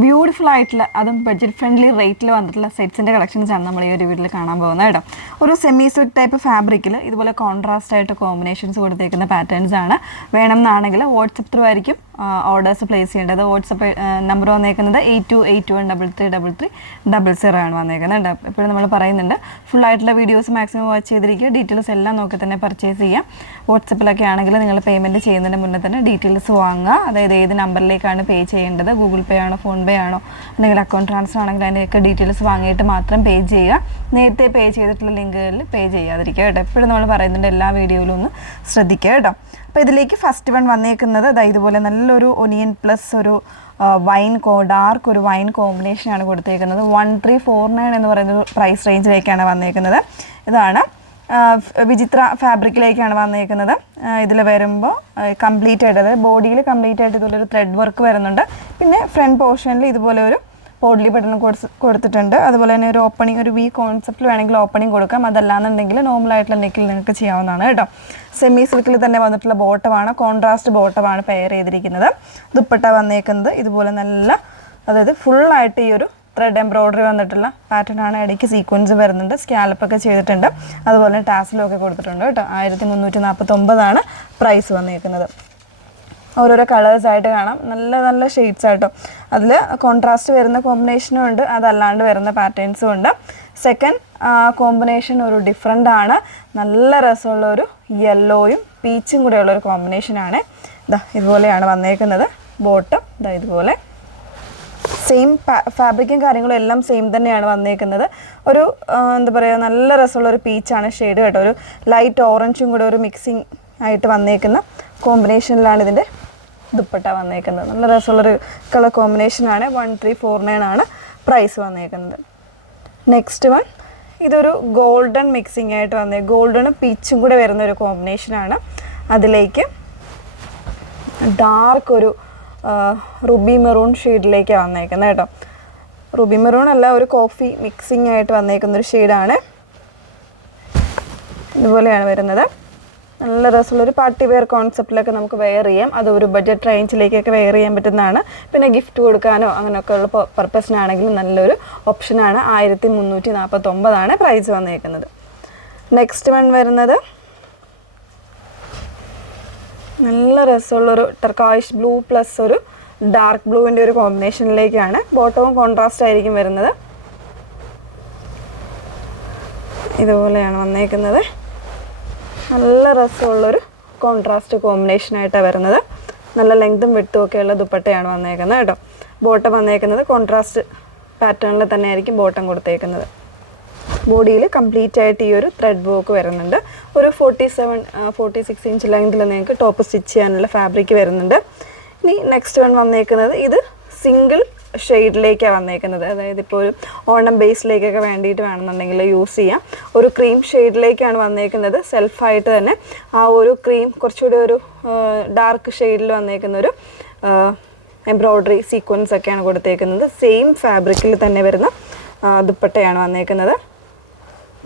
Beautiful ആയിട്ടുള്ള അതും budget friendly റേറ്റിൽ വന്നിട്ടുള്ള സെറ്റ്സിൻ്റെ കളക്ഷൻസാണ് നമ്മൾ ഈ ഒരു വീട്ടിൽ കാണാൻ പോകുന്നത് കേട്ടോ. ഒരു സെമി സിൽക്ക് ടൈപ്പ് ഫാബ്രിക്കിൽ ഇതുപോലെ കോൺട്രാസ്റ്റ് ആയിട്ട് കോമ്പിനേഷൻസ് കൊടുത്തേക്കുന്ന പാറ്റേൺസ് ആണ്. വേണം എന്നാണെങ്കിൽ വാട്സപ്പ് ത്രൂ ആയിരിക്കും ഓർഡേഴ്സ് പ്ലേസ് ചെയ്യേണ്ടത്. വാട്സപ്പ് നമ്പർ വന്നേക്കുന്നത് 8281333300 ആണ് വന്നേക്കുന്നത്. എപ്പോഴും നമ്മൾ പറയുന്നുണ്ട് ഫുൾ ആയിട്ടുള്ള വീഡിയോസ് മാക്സിമം വാച്ച് ചെയ്തിരിക്കുക. ഡീറ്റെയിൽസ് എല്ലാം നോക്കി തന്നെ പർച്ചേസ് ചെയ്യാം. വാട്സപ്പിലൊക്കെ ആണെങ്കിൽ നിങ്ങൾ പേയ്മെൻറ്റ് ചെയ്യുന്നതിന് മുന്നേ തന്നെ ഡീറ്റെയിൽസ് വാങ്ങുക. അതായത് ഏത് നമ്പറിലേക്കാണ് പേ ചെയ്യേണ്ടത്, ഗൂഗിൾ പേ ആണോ ഫോൺ പേ ആണോ അല്ലെങ്കിൽ അക്കൗണ്ട് ട്രാൻസ്ഫർ ആണെങ്കിൽ അതിൻ്റെയൊക്കെ ഡീറ്റെയിൽസ് വാങ്ങിയിട്ട് മാത്രം പേ ചെയ്യുക. നേരത്തെ പേ ചെയ്തിട്ടുള്ള ലിങ്കുകളിൽ പേ ചെയ്യാതിരിക്കുക കേട്ടോ. എപ്പോഴും നമ്മൾ പറയുന്നുണ്ട് എല്ലാ വീഡിയോയിലും ഒന്ന് ശ്രദ്ധിക്കുക കേട്ടോ. അപ്പോൾ ഇതിലേക്ക് ഫസ്റ്റ് വൺ വന്നേക്കുന്നത് ഇതുപോലെ നല്ലൊരു ഒനിയൻ പ്ലസ് ഒരു ഡാർക്ക് ഒരു വൈൻ കോമ്പിനേഷനാണ് കൊടുത്തേക്കുന്നത്. 1349 എന്ന് പറയുന്ന ഒരു പ്രൈസ് റേഞ്ചിലേക്കാണ് വന്നേക്കുന്നത്. ഇതാണ് വിചിത്ര ഫാബ്രിക്കിലേക്കാണ് വന്നേക്കുന്നത്. ഇതിൽ വരുമ്പോൾ കംപ്ലീറ്റ് ആയിട്ട് അതായത് ബോഡിയിൽ കംപ്ലീറ്റ് ആയിട്ട് ഇതുപോലൊരു ത്രെഡ് വർക്ക് വരുന്നുണ്ട്. പിന്നെ ഫ്രണ്ട് പോർഷനിൽ ഇതുപോലെ ഒരു പോഡ്ലി ബട്ടൺ കൊടുത്തിട്ടുണ്ട്. അതുപോലെ തന്നെ ഒരു ഓപ്പണിംഗ്, ഒരു വി കോൺസെപ്റ്റിൽ വേണമെങ്കിൽ ഓപ്പണിംഗ് കൊടുക്കാം. അതല്ലാന്നുണ്ടെങ്കിൽ നോർമലായിട്ടുള്ള നെക്കിൽ നിങ്ങൾക്ക് ചെയ്യാവുന്നതാണ് കേട്ടോ. സെമി സിൽക്കിൽ തന്നെ വന്നിട്ടുള്ള ബോട്ടമാണ്, കോൺട്രാസ്റ്റ് ബോട്ടമാണ് പെയർ ചെയ്തിരിക്കുന്നത്. ദുപ്പട്ട വന്നേക്കുന്നത് ഇതുപോലെ നല്ല, അതായത് ഫുള്ളായിട്ട് ഈ ഒരു ത്രെഡ് എംബ്രോയ്ഡറി വന്നിട്ടുള്ള പാറ്റേൺ ആണ്. ഇടയ്ക്ക് സീക്വൻസ് വരുന്നുണ്ട്, സ്കാലപ്പൊക്കെ ചെയ്തിട്ടുണ്ട്. അതുപോലെ തന്നെ ടാസിലും ഒക്കെ കൊടുത്തിട്ടുണ്ട് കേട്ടോ. 1349 പ്രൈസ് വന്നേക്കുന്നത്. ഓരോരോ കളേഴ്സായിട്ട് കാണാം, നല്ല നല്ല ഷെയ്ഡ്സ് ആയിട്ടോ. അതിൽ കോൺട്രാസ്റ്റ് വരുന്ന കോമ്പിനേഷനും ഉണ്ട്, അതല്ലാണ്ട് വരുന്ന പാറ്റേൺസും ഉണ്ട്. സെക്കൻഡ് കോമ്പിനേഷൻ ഒരു ഡിഫറെൻ്റ് ആണ്. നല്ല രസമുള്ള ഒരു യെല്ലോയും പീച്ചും കൂടെയുള്ളൊരു കോമ്പിനേഷനാണ്. ഇതുപോലെയാണ് വന്നേക്കുന്നത്. ബോട്ടം ഇതുപോലെ സെയിം ഫാബ്രിക്കും കാര്യങ്ങളും എല്ലാം സെയിം തന്നെയാണ് വന്നേക്കുന്നത്. ഒരു എന്താ പറയുക, നല്ല രസമുള്ളൊരു പീച്ചാണ് ഷെയ്ഡ് കേട്ടോ. ഒരു ലൈറ്റ് ഓറഞ്ചും കൂടെ ഒരു മിക്സിങ് ആയിട്ട് വന്നേക്കുന്ന കോമ്പിനേഷനിലാണ് ഇതിൻ്റെ ദുപ്പട്ട വന്നേക്കുന്നത്. നല്ല രസമുള്ളൊരു കളർ കോമ്പിനേഷനാണ്. 1349 പ്രൈസ് വന്നേക്കുന്നത്. നെക്സ്റ്റ് വൺ ഇതൊരു ഗോൾഡൻ മിക്സിങ് ആയിട്ട് വന്നേ, ഗോൾഡനും പീച്ചും കൂടെ വരുന്ന ഒരു കോമ്പിനേഷനാണ്. അതിലേക്ക് ഡാർക്ക് ഒരു റുബി മെറൂൺ ഷെയ്ഡിലേക്കാണ് വന്നേക്കുന്നത് കേട്ടോ. റുബി മെറൂൺ അല്ല, ഒരു കോഫി മിക്സിങ് ആയിട്ട് വന്നേക്കുന്നൊരു ഷെയ്ഡാണ്. ഇതുപോലെയാണ് വരുന്നത്. നല്ല രസമുള്ളൊരു പാർട്ടി വെയർ കോൺസെപ്റ്റിലൊക്കെ നമുക്ക് വെയർ ചെയ്യാം. അത് ഒരു ബഡ്ജറ്റ് റേഞ്ചിലേക്കൊക്കെ വെയർ ചെയ്യാൻ പറ്റുന്നതാണ്. പിന്നെ ഗിഫ്റ്റ് കൊടുക്കാനോ അങ്ങനെയൊക്കെ ഉള്ള പർപ്പസിനാണെങ്കിലും നല്ലൊരു ഓപ്ഷനാണ്. 1349 പ്രൈസ് വന്നേക്കുന്നത്. നെക്സ്റ്റ് വൺ വരുന്നത് നല്ല രസമുള്ളൊരു ടർക്കോയിഷ് ബ്ലൂ പ്ലസ് ഒരു ഡാർക്ക് ബ്ലൂവിൻ്റെ ഒരു കോമ്പിനേഷനിലേക്കാണ്. ബോട്ടവും കോൺട്രാസ്റ്റ് ആയിരിക്കും വരുന്നത്. ഇതുപോലെയാണ് വന്നേക്കുന്നത്. നല്ല രസമുള്ളൊരു കോൺട്രാസ്റ്റ് കോമ്പിനേഷനായിട്ടാണ് വരുന്നത്. നല്ല ലെങ്തും വിട്ടും ഒക്കെയുള്ള ദുപ്പട്ടയാണ് വന്നേക്കുന്നത് കേട്ടോ. ബോട്ടം വന്നേക്കുന്നത് കോൺട്രാസ്റ്റ് പാറ്റേണിൽ തന്നെ ആയിരിക്കും ബോട്ടം കൊടുത്തേക്കുന്നത്. ബോഡിയിൽ കംപ്ലീറ്റ് ആയിട്ട് ഈ ഒരു ത്രെഡ് വർക്ക് വരുന്നുണ്ട്. ഒരു 46 ഇഞ്ച് ലെങ്തിൽ നിങ്ങൾക്ക് ടോപ്പ് സ്റ്റിച്ച് ചെയ്യാനുള്ള ഫാബ്രിക് വരുന്നുണ്ട്. ഇനി നെക്സ്റ്റ് വൺ വന്നേക്കുന്നത് ഇത് സിംഗിൾ ഷെയ്ഡിലേക്കാണ് വന്നേക്കുന്നത്. അതായത് ഇപ്പോൾ ഒരു ഓണം ബേസിലേക്കൊക്കെ വേണ്ടിയിട്ട് വേണമെന്നുണ്ടെങ്കിൽ യൂസ് ചെയ്യാം. ഒരു ക്രീം ഷെയ്ഡിലേക്കാണ് വന്നേക്കുന്നത്. സെൽഫായിട്ട് തന്നെ ആ ഒരു ക്രീം കുറച്ചുകൂടി ഒരു ഡാർക്ക് ഷെയ്ഡിൽ വന്നേക്കുന്ന ഒരു എംബ്രോയ്ഡറി സീക്വൻസ് ഒക്കെയാണ് കൊടുത്തേക്കുന്നത്. സെയിം ഫാബ്രിക്കിൽ തന്നെ വരുന്ന ദുപ്പട്ടയാണ് വന്നേക്കുന്നത്.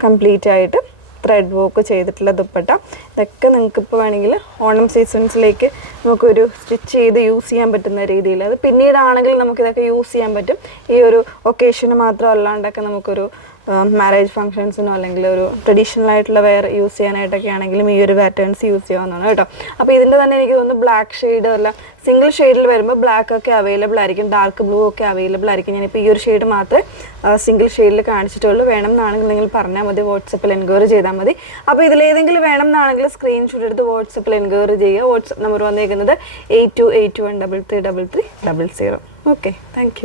കംപ്ലീറ്റ് ആയിട്ട് ത്രെഡ് വർക്ക് ചെയ്തിട്ടുള്ള ദുപ്പട്ട. ഇതൊക്കെ നിങ്ങൾക്കിപ്പോൾ വേണമെങ്കിൽ ഓണം സീസൺസിലേക്ക് നമുക്കൊരു സ്റ്റിച്ച് ചെയ്ത് യൂസ് ചെയ്യാൻ പറ്റുന്ന രീതിയിൽ, അത് പിന്നീടാണെങ്കിൽ നമുക്കിതൊക്കെ യൂസ് ചെയ്യാൻ പറ്റും. ഈ ഒരു ഒക്കേഷന് മാത്രം അല്ലാണ്ടൊക്കെ നമുക്കൊരു മാരേജ് ഫംഗ്ഷൻസിനോ അല്ലെങ്കിൽ ഒരു ട്രഡീഷണൽ ആയിട്ടുള്ള വെയർ യൂസ് ചെയ്യാനായിട്ടൊക്കെ ആണെങ്കിലും ഈ ഒരു പാറ്റേൺസ് യൂസ് ചെയ്യാവുന്നതാണ് കേട്ടോ. അപ്പോൾ ഇതിൻ്റെ തന്നെ എനിക്ക് തോന്നുന്നു ബ്ലാക്ക് ഷെയ്ഡ് അല്ല, സിംഗിൾ ഷെയ്ഡിൽ വരുമ്പോൾ ബ്ലാക്ക് ഒക്കെ അവൈലബിൾ ആയിരിക്കും, ഡാർക്ക് ബ്ലൂ ഒക്കെ അവൈലബിൾ ആയിരിക്കും. ഞാനിപ്പോൾ ഈ ഒരു ഷെയ്ഡ് മാത്രമേ സിംഗിൾ ഷെയ്ഡിൽ കാണിച്ചിട്ടുള്ളൂ. വേണം എന്നാണെങ്കിൽ നിങ്ങൾ പറഞ്ഞാൽ മതി, വാട്സപ്പിൽ എൻക്വയറി ചെയ്താൽ മതി. അപ്പോൾ ഇതിലേതെങ്കിലും വേണം എന്നാണെങ്കിൽ സ്ക്രീൻഷോട്ട് എടുത്ത് വാട്സപ്പിൽ എൻക്വയറി ചെയ്യുക. വാട്സപ്പ് നമ്പർ വന്നേക്കുന്നത് 8281333300. Okay, thank you.